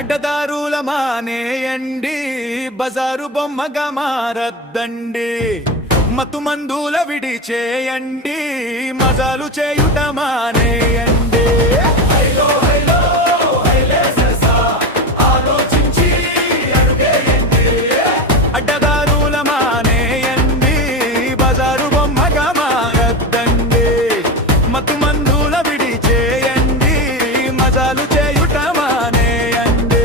అడ్డదారుల మానేయండి, బజారు బొమ్మగా మారద్దండి. మత్తు మందుల విడి చేయండి, మజాలు చేయుట మానేయండి. అడ్డదారుల మానేయండి, బజారు బొమ్మగా మారద్దండి. మత్తు మందుల విడి చేయండి, మజాలు చేయుట మానేయండి.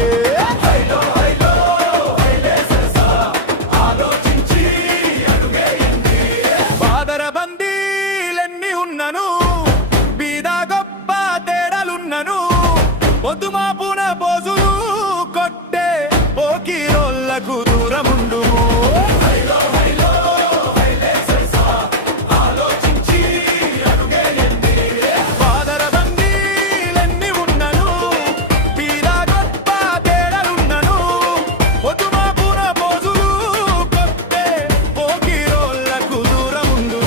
బాదర బందీలెన్ని ఉన్నను, బీద గొప్ప తేడాలున్నను, పొద్దుమాపున పోజులు కొట్టే పోకిరోళ్లకు దూరముండు. బాదర బందీలెన్ని ఉన్నను, బీద గొప్ప తేడాలున్నను, పొద్దుమాపున పోజులు కొట్టే పోకిరోళ్లకు దూరముండు.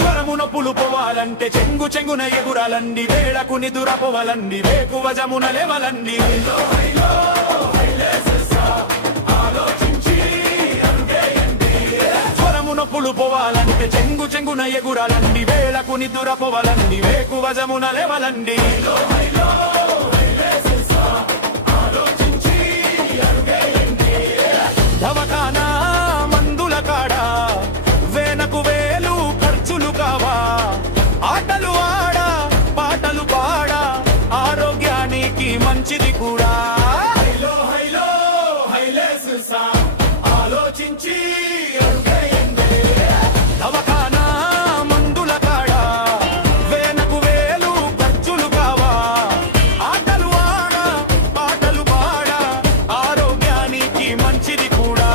జ్వరమునొప్పులు పోవాలంటే చెంగు చెంగున ఎగురాలండి, వేళకు నిదురపోవాలండి, వేకువ జమున లేవలండి. జ్వరమునొప్పులు పోవాలంటే చెంగు చెంగున ఎగురాలండి, వేళకు నిదురపోవాలండి, వేకువ జమున లేవలండి. దవకానా మందుల కాడా వేనకు వేలు ఖర్చులు కావా, ఆటలు ఆడా పాటలు పాడా ఆరోగ్యానికి మంచిది కూడా. ఆలోచించి దవకానా మందుల కాడా వేనకు వేలు ఖర్చులు కావా, ఆటలు ఆడా పాటలు పాడా ఆరోగ్యానికి మంచిది కూడా.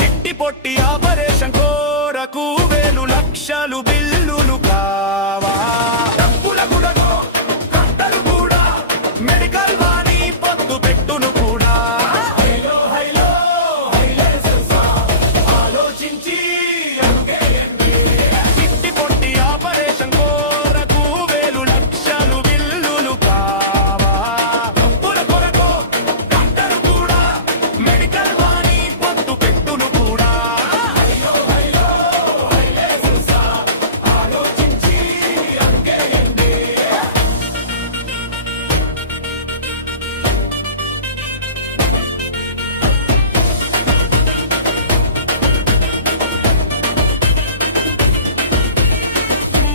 చిట్టి పొట్టి ఆపరేషన్ కోరకు వేలు లక్షలు బిల్లులు కావా, డబ్బుల గుడగో గంటలు కూడా, మెడికల్ వాణి పొద్దు పెట్టును కూడా. ఆలోచించి చిట్టి పొట్టి ఆపరేషన్ కోరకు వేలు లక్షలు బిల్లులు కావా, డబ్బుల కొరకు గంటలు కూడా, మెడికల్ వాణి పొద్దు పెట్టును కూడా.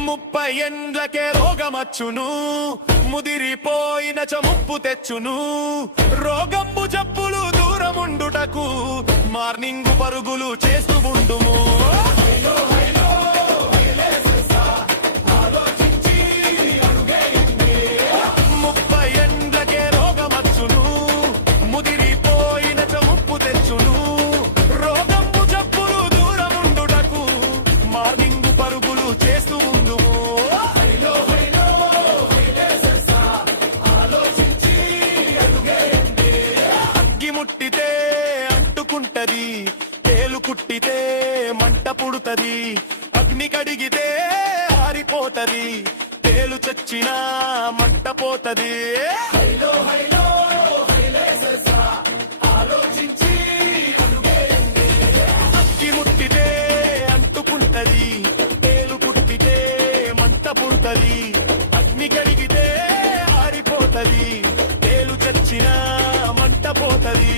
ముప్పై ఎండ్లకే రోగమచ్చును, ముదిరిపోయిన ముప్పు తెచ్చును. రోగంబు జబ్బులు దూరముండుటకు మార్నింగ్ పరుగులు చేస్తూ ఉండుము. ముప్పై ఎండ్లకే రోగమచ్చును, ముదిరిపోయిన ముప్పు తెచ్చును. రోగంబు జబ్బులు దూరముండుటకు మార్నింగ్ పరుగులు చేస్తూ ఉండుము. అగ్గి ముట్టితే అంటుకుంటది, తేలు కుట్టితే మంట పుడుతది, అగ్ని కడిగితే ఆరిపోతది, తేలు చచ్చినా మంట పోతది. అగ్గి ముట్టితే అంటుకుంటది, తేలు కుట్టితే మంట పుడుతది, అగ్ని కడిగితే ఆరిపోతది, తేలు చచ్చినా మంట పోతది.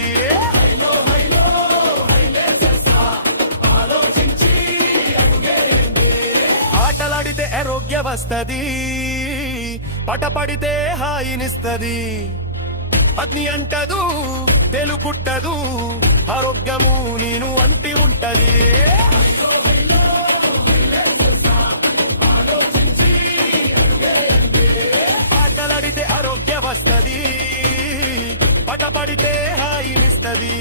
ఆటలాడితే ఆరోగ్య వస్తది, పటపడితే హాయినిస్తది, అగ్ని అంటదు తేలు కుట్టదు, ఆరోగ్యము నేను అంటి ఉంటది. ఆటలాడితే ఆరోగ్య వస్తది, పటపడితే హాయినిస్తది,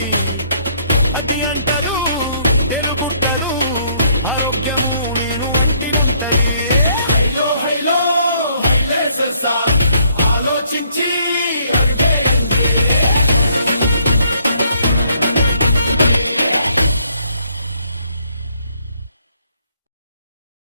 అది అంటదు తెలుగుట్టదు, ఆరోగ్యము